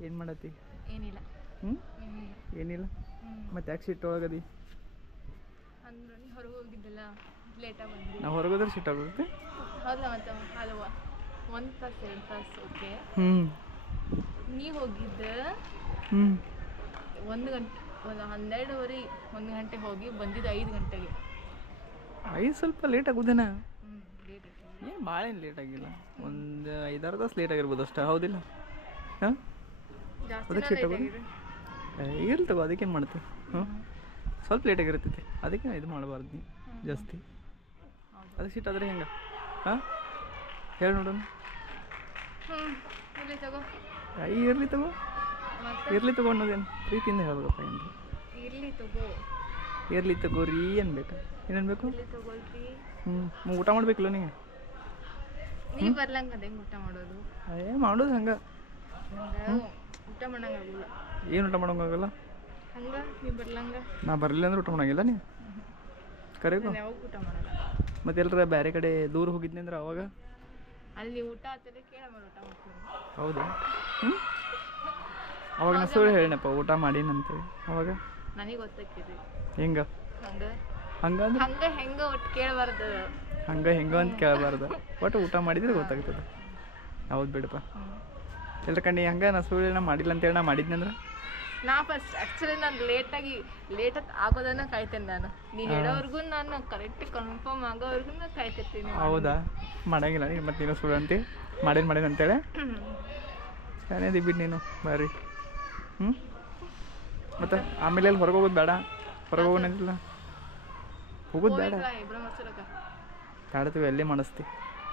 ಏನು ಮಾಡತ್ತಿ? ಏನಿಲ್ಲ. ಹ್ಞೂ ಏನಿಲ್ಲ. ಮತ್ತೆ ಯಾಕೆ ಸಿಟ್ಟು ಒಳಗದಿ? ಅಂದ್ರೆ ನೀ ಹೊರಗೆ ಹೋಗಿದ್ದಲ್ಲ ಲೇಟಾಗಿ ಬಂದಿ ನಾವು ಹೊರಗೋದ್ರೆ ಸಿಟ್ಟು ಆಗುತ್ತೆ ಹೌದಾ ಮತ್ತೆ ಅಲ್ವ ಒಂದು ತಾಸು ಎರಡು ತಾಸು ಓಕೆ ಹ್ಞೂ ನೀ ಹೋಗಿದ್ದ ಹ್ಞೂ ಒಂದು ಗಂಟೆ ಒಂದು ಹನ್ನೆರಡುವರೆ ಒಂದು ಗಂಟೆ ಹೋಗಿ ಬಂದಿದ್ದು ಐದು ಗಂಟೆಗೆ. ಐದು ಸ್ವಲ್ಪ ಲೇಟ್ ಆಗುದೇನ? ಏನು ಭಾಳ ಏನು ಲೇಟ್ ಆಗಿಲ್ಲ. ಒಂದು ಐದಾರು ತಾಸು ಲೇಟ್ ಆಗಿರ್ಬೋದು ಅಷ್ಟೇ ಹೌದಿಲ್ಲ? ಹಾಂ? ಅದಕ್ಕೆ ಸಿಟ್ಟು ಆಗೋದು ಇರ್ಲಿ ತಗೋ ಅದಕ್ಕೇನು ಮಾಡ್ತೀವಿ ಹ್ಞೂ ಸ್ವಲ್ಪ ಲೇಟಾಗಿ ಇರ್ತೈತಿ ಅದಕ್ಕೆ ಇದು ಮಾಡಬಾರ್ದು ನೀ ಜಾಸ್ತಿ. ಅದು ಅದಕ್ಕೆ ಆದರೆ ಹೆಂಗೆ? ಹಾಂ? ಹೇಳಿ ನೋಡೋಣ. ಇರಲಿ ತಗೋ. ಇರಲಿ ತಗೋ. ಅನ್ನೋದೇನು? ಪ್ರೀತಿಯಿಂದ ಹೇಳ್ಬೇಕಪ್ಪ ಏನು ಇರ್ಲಿ ತಗೋ. ಇರಲಿ ತಗೋರಿ ಏನು ಬೇಕು? ಏನೇನು ಬೇಕು ಹ್ಞೂ ಊಟ ಮಾಡಬೇಕಲ್ಲ ನೀವು ನೀ ಬರ್ಲಂಗ ಅದೇ ಊಟ ಮಾಡೋದು. ಏ ಮಾಡೋದು ಹಂಗೆ. ಹಂಗ? ಊಟ ಮಾಡಂಗಾಗಲ್ಲ. ಏನು ಊಟ ಮಾಡೋಂಗಾಗಲ್ಲ? ಹಂಗ ನೀ ಬರ್ಲಂಗ? ನಾ ಬರಲಿಲ್ಲ ಅಂದ್ರೆ ಊಟ ಮಾಡಂಗಿಲ್ಲ ನೀ? ಕರೆಗೂ. ಯಾವಾಗ ಊಟ ಮಾಡಲ್ಲ. ಮತ್ತೆ ಎಲ್ಲರ ಬೇರೆ ಕಡೆ ದೂರ ಹೋಗಿದ್ನಿ ಅಂದ್ರೆ ಅವಾಗ? ಅಲ್ಲಿ ಊಟ ಆತದೆ ಕೇಳ ಊಟ ಮಾಡ್ತೀನಿ. ಹೌದಾ? ಹ್ಞೂ ಅವಾಗ ನಾ ಸುಳ್ಳು ಹೇಳಿನಪ್ಪ ಊಟ ಮಾಡೀನಂತೇಳಿ ಅವಾಗ? ನನಗೆ ಗೊತ್ತಾಕಿದೆ ಹೆಂಗ? ಹಂಗ? ಹಂಗಂದ್ರೆ ಹಂಗ ಹೆಂಗ ಒಟ್ಟು ಕೇಳಬಾರ್ದು. ಹಂಗೆ ಹೆಂಗ ಅಂತ ಕೇಳಬಾರ್ದು. ಒಟ್ಟು ಊಟ ಮಾಡಿದ್ರೆ ಗೊತ್ತಾಗ್ತದೆ. ಹೌದು ಬಿಡಪ್ಪ. ಎಲ್ಲರ ಕಣ್ಣಿ ಹಂಗೆ ನಾ ಸುಳ್ಳು ನಾ ಮಾಡಿಲ್ಲ ಅಂತೇಳಿ ನಾ ಮಾಡಿದ್ನಂದ್ರೆ ನಾ ಫಸ್ಟ್ ಆ್ಯಕ್ಚುಲಿ ನಾನು ಲೇಟಾಗಿ ಲೇಟ್ ಆಗೋದನ್ನ ಕಾಯ್ತೇನೆ ನಾನು. ನೀ ಹೇಳೋವರೆಗೂ ನಾನು ಕರೆಕ್ಟ್ ಕನ್ಫರ್ಮ್ ಆಗೋವರೆಗೂ ನಾನು ಕಾಯ್ತಿರ್ತೀನಿ ಹೌದಾ? ಮಾಡಂಗಿಲ್ಲ ನೀನು ಮತ್ತೆ ನೀನು ಸುಳ್ಳು ಅಂತಿ. ಮಾಡೇನು ಮಾಡೇನು ಅಂತೇಳಿ? ಏನೇದಿ ಬಿಡು ನೀನು ಬರ್ರಿ. ಹ್ಞೂ ಮತ್ತು ಆಮೇಲೆ ಅಲ್ಲಿ ಹೊರಗೆ ಹೋಗೋದು ಬೇಡ? ಹೊರಗೆ ಹೋಗೋಣಂತಿಲ್ಲ ಹೋಗೋದು ಬೇಡ. ಕಾಡ್ತೀವಿ ಅಲ್ಲೇ ಮಾಡಿಸ್ತಿ.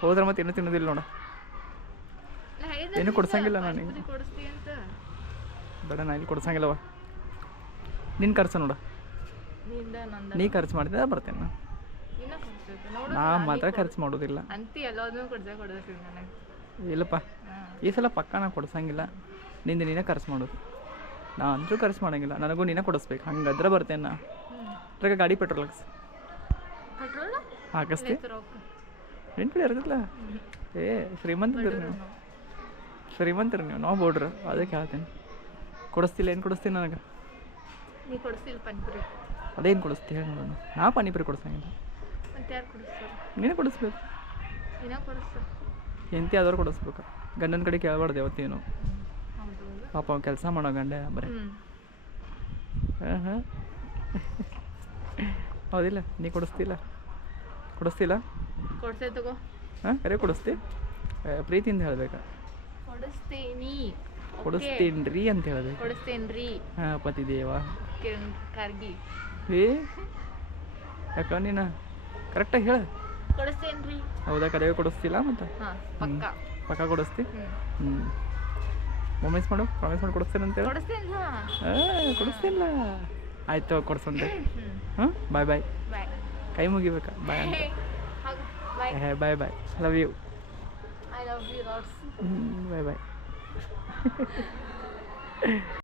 ಹೋದ್ರೆ ಮತ್ತೆ ಇನ್ನೂ ತಿನ್ನೋದಿಲ್ಲ ನೋಡ. ಏನು ಕೊಡ್ಸಂಗಿಲ್ಲ ನಾನು. ಬೇಡ ನಾ ಇಲ್ಲಿ ಕೊಡ್ಸಂಗಿಲ್ಲವ. ನಿನ್ನ ಖರ್ಚು ನೋಡು. ನೀ ಖರ್ಚು ಮಾಡಿದ ಬರ್ತೇನೆ ನಾನು. ನಾ ಮಾತ್ರ ಖರ್ಚು ಮಾಡೋದಿಲ್ಲ. ಇಲ್ಲಪ್ಪ ಈ ಸಲ ಪಕ್ಕ ನಾ ಕೊಡ್ಸಂಗಿಲ್ಲ. ನಿಂದು ನೀನೇ ಖರ್ಚು ಮಾಡೋದು. ನಾ ಅಂತೂ ಖರ್ಚು ಮಾಡಂಗಿಲ್ಲ. ನನಗೂ ನೀನೇ ಕೊಡಿಸ್ಬೇಕು. ಹಂಗಾದ್ರೆ ಬರ್ತೇನೆ ನಾ. ಅದ್ರಾಗ ಗಾಡಿ ಪೆಟ್ರೋಲ್ ಹಾಕ್ಸ್. ಹಾಕಿಸ್ತೀನಿ ಎಂಟು ಇರ್ತಲ್ಲ ಏ ಶ್ರೀಮಂತ ನೀವು. ಶ್ರೀಮಂತರು ನೀವು. ನಾವು ಬೋಡ್ರು ಅದಕ್ಕೆ ಹೇಳ್ತೀನಿ. ಕೊಡಿಸ್ತಿಲ್ಲ ಏನು ಕೊಡಿಸ್ತೀನಿ ನನಗೆ? ನೀ ಕೊಡಿಸ್ತಿಲ್ಲ ಪಾನಿಪುರಿ. ಅದೇನು ಕೊಡಿಸ್ತೀವಿ ಹೇಳಿ ನೋಡೋಣ. ನಾ ಪಾನಿಪುರಿ ಕೊಡಿಸಂಗಿಲ್ಲ. ಮತ್ತೆ ಯಾರು ಕೊಡಿಸ್ತಾರೆ? ನೀನೇ ಕೊಡಿಸ್ಬೇಕು. ಕೊಡಿಸ್ತಾರೆ ಎಂತಿ ಆದವ್ರು ಕೊಡಿಸ್ಬೇಕು. ಗಂಡನ ಕಡೆ ಕೇಳಬಾರ್ದು ಯಾವತ್ತೇನು. ಪಾಪ ಕೆಲಸ ಮಾಡೋ ಗಂಡ ಬರೀ. ಹಾಂ ಹಾಂ ಹೌದಿಲ್ಲ ನೀ ಕೊಡಿಸ್ತಿಲ್ಲ ಕೊಡಿಸ್ತಿಲ್ಲ ಕೊಡ್ಸೇ ತಗೋ. ಹಾಂ ಕರೆ ಕೊಡಿಸ್ತಿ. ಪ್ರೀತಿಯಿಂದ ಹೇಳ್ಬೇಕು? ಕೊಡಿಸ್ತೀನಿ. ಕೊಡಿಸ್ತೇನ್ರಿ ಅಂತ ಹೇಳಿದೆ ಕೊಡಿಸ್ತೇನ್ರಿ. ಹಾ ಪತಿದೇವ. ಕಿರಣ್ ಕಾರ್ಗಿ. ಏ ಯಾಕ ನೀನು ಕರೆಕ್ಟಾಗಿ ಹೇಳ. ಕೊಡಿಸ್ತೇನ್ರಿ. ಹೌದಾ ಕರೆಗೆ ಕೊಡಿಸ್ತಿಲ್ಲ ಮತ್ತು? ಹಾ ಪಕ್ಕ. ಪಕ್ಕ ಕೊಡಿಸ್ತಿ? ಹ್ಞೂ ಹ್ಞೂ ಪ್ರಾಮಿಸ್ ಮಾಡು ಪ್ರಾಮಿಸ್ ಮಾಡಿ ಕೊಡಿಸ್ತೀನಿ ಅಂತೇಳಿ ಕೊಡಿಸ್ತೇನೆ ಹಾಂ. ಹಾಂ ಕೊಡಿಸ್ತಿಲ್ಲ ಆಯ್ತು ಕೊಡ್ಸಂತೆ ಹಾ ಬಾಯ್ ಬಾಯ್ ಬಾಯ್ ಕೈ ಮುಗಿಬೇಕಾ? ಬಾಯ್ ಅಂತ. Bye bye love you I love you lots bye bye